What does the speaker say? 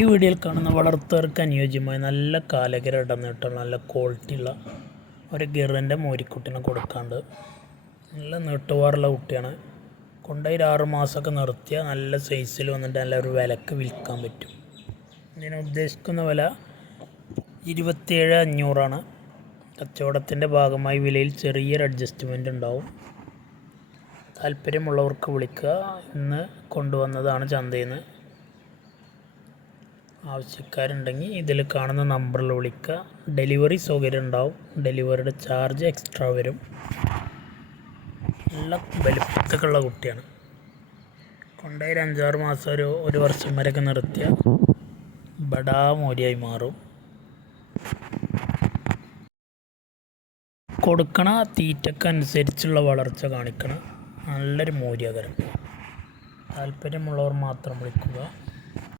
ഈ വീഡിയോയിൽ കാണുന്ന വളർത്തുകാർക്ക് അനുയോജ്യമായ നല്ല കാലകര ഇടനീട്ടുള്ള നല്ല ക്വാളിറ്റിയുള്ള ഒരു ഗിറിന്റെ മോരിക്കുട്ടിനെ കൊടുക്കാണ്ട് നല്ല നീട്ടുവാറുള്ള കുട്ടിയാണ്. കൊണ്ടുപോയി ഒരു ആറ് മാസമൊക്കെ നിർത്തിയാൽ നല്ല സൈസിൽ വന്നിട്ട് നല്ല ഒരു വിലക്ക് വിൽക്കാൻ പറ്റും. ഇതിന് ഉദ്ദേശിക്കുന്ന വില ഇരുപത്തിയേഴ് അഞ്ഞൂറാണ്. കച്ചവടത്തിന്റെ ഭാഗമായി വിലയിൽ ചെറിയൊരു അഡ്ജസ്റ്റ്മെന്റ് ഉണ്ടാവും. താല്പര്യമുള്ളവർക്ക് വിളിക്കുക. ഇന്ന് കൊണ്ടുവന്നതാണ് ചന്തയിൽ നിന്ന് ആവശ്യക്കാരുണ്ടെങ്കിൽ ഇതിൽ കാണുന്ന നമ്പറിൽ വിളിക്കുക. ഡെലിവറി സൗകര്യം ഉണ്ടാവും. ഡെലിവറിയുടെ ചാർജ് എക്സ്ട്രാ വരും. നല്ല വലിപ്പത്തൊക്കെയുള്ള കുട്ടിയാണ്. കൊണ്ടുപോയി ഒരു അഞ്ചാറ് മാസം ഒരു ഒരു വർഷം വരെയൊക്കെ നിർത്തിയ ബടാ മോരിയായി മാറും. കൊടുക്കണ തീറ്റക്കനുസരിച്ചുള്ള വളർച്ച കാണിക്കണം. നല്ലൊരു മൂര്യകരം താല്പര്യമുള്ളവർ മാത്രം വിളിക്കുക.